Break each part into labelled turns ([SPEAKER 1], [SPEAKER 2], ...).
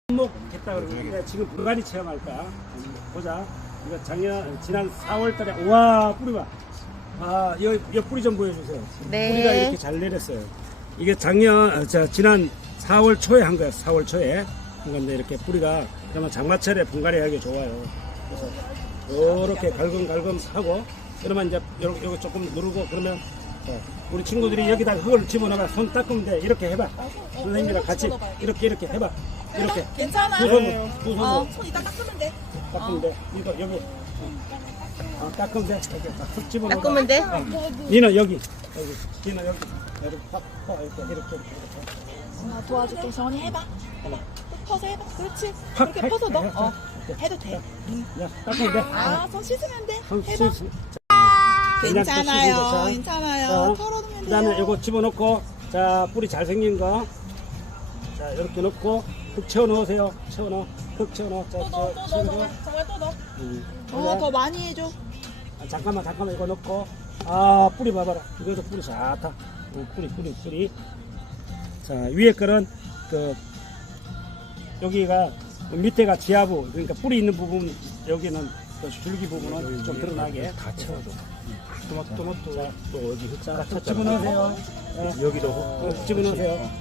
[SPEAKER 1] 접목했다 그러는데 지금 분갈이 체험할까? 보자. 이거 지난 4월달에 우와 뿌리 봐. 아, 이 뿌리 좀 보여주세요.
[SPEAKER 2] 네.
[SPEAKER 1] 뿌리가 이렇게 잘 내렸어요. 이게 지난 4월 초에 한 거야. 4월 초에 한 건데 이렇게 뿌리가 그러면 장마철에 분갈이 하기 좋아요. 그래서 이렇게 갈금갈금 하고 그러면 이제 요거 조금 누르고 그러면 우리 친구들이 여기다 흙을 집어넣어 손 닦으면 돼. 이렇게 해봐. 선생님이랑 같이 이렇게 해봐. 이렇게
[SPEAKER 3] 괜찮아요.
[SPEAKER 1] 두 손으로
[SPEAKER 3] 손 이따 닦으면 돼.
[SPEAKER 1] 닦으면 돼. 이거 여기 닦으면 돼. 이렇게 흙 집어넣어.
[SPEAKER 2] 닦으면 돼?
[SPEAKER 1] 니는 여기. 니는 여기. 이렇게 팍 이렇게.
[SPEAKER 3] 도와줄게. 정원이 해봐. 퍼서 해봐. 그렇지.
[SPEAKER 1] 팍
[SPEAKER 3] 그렇게 퍼서 넣어.
[SPEAKER 1] 해.
[SPEAKER 3] 해도 돼.
[SPEAKER 1] 야, 닦으면 돼.
[SPEAKER 3] 손 씻으면 돼.
[SPEAKER 1] 손
[SPEAKER 3] 해봐.
[SPEAKER 1] 씻-
[SPEAKER 3] 괜찮아요.
[SPEAKER 1] 자,
[SPEAKER 3] 괜찮아요. 털어놓으면 돼요.
[SPEAKER 1] 그다음에 이거 집어넣고 자 뿌리 잘생긴 거. 자 이렇게 넣고 흙 채워 넣으세요. 흙 채워 넣어.
[SPEAKER 3] 또 넣어. 정말 또 넣어. 더 많이 해줘.
[SPEAKER 1] 잠깐만 이거 넣고 아 뿌리 봐봐라. 이것도 뿌리 좋다. 뿌리. 자 위에 거는 그 여기가 밑에가 지하부 그러니까 뿌리 있는 부분 여기는 그 줄기 부분은 좀 드러나게 다 채워줘. 토마토 또 어디 흙자 집어넣으세요. 여기도 흙 집어넣으세요.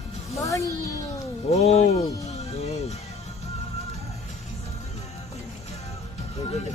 [SPEAKER 1] 오. 여기다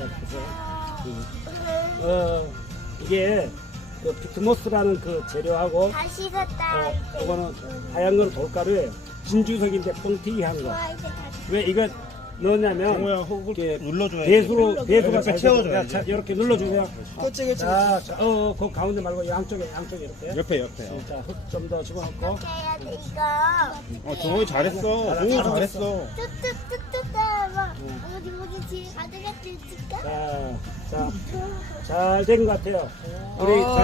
[SPEAKER 1] 보세요. 이게 그 피트모스라는 그 재료하고
[SPEAKER 4] 다시 샀다.
[SPEAKER 1] 이거는 하얀 건 돌가루에 진주석인데 뻥튀기 한 거. 왜 이거 넣냐면 이렇게 배수가 잘
[SPEAKER 5] 채워줘야지.
[SPEAKER 1] 자, 이렇게 눌러주세요.
[SPEAKER 3] 그렇지.
[SPEAKER 1] 자, 그 가운데 말고 양쪽에 이렇게.
[SPEAKER 5] 옆에.
[SPEAKER 1] 자, 흙 좀 더 집어넣고.
[SPEAKER 4] 해야 돼 이거.
[SPEAKER 5] 동호이 잘했어. 동호이 잘했어.
[SPEAKER 4] 뚝뚝뚝뚝 따라봐. 어디 집에 가져갔지?
[SPEAKER 1] 자, 잘 된 것 같아요. 우리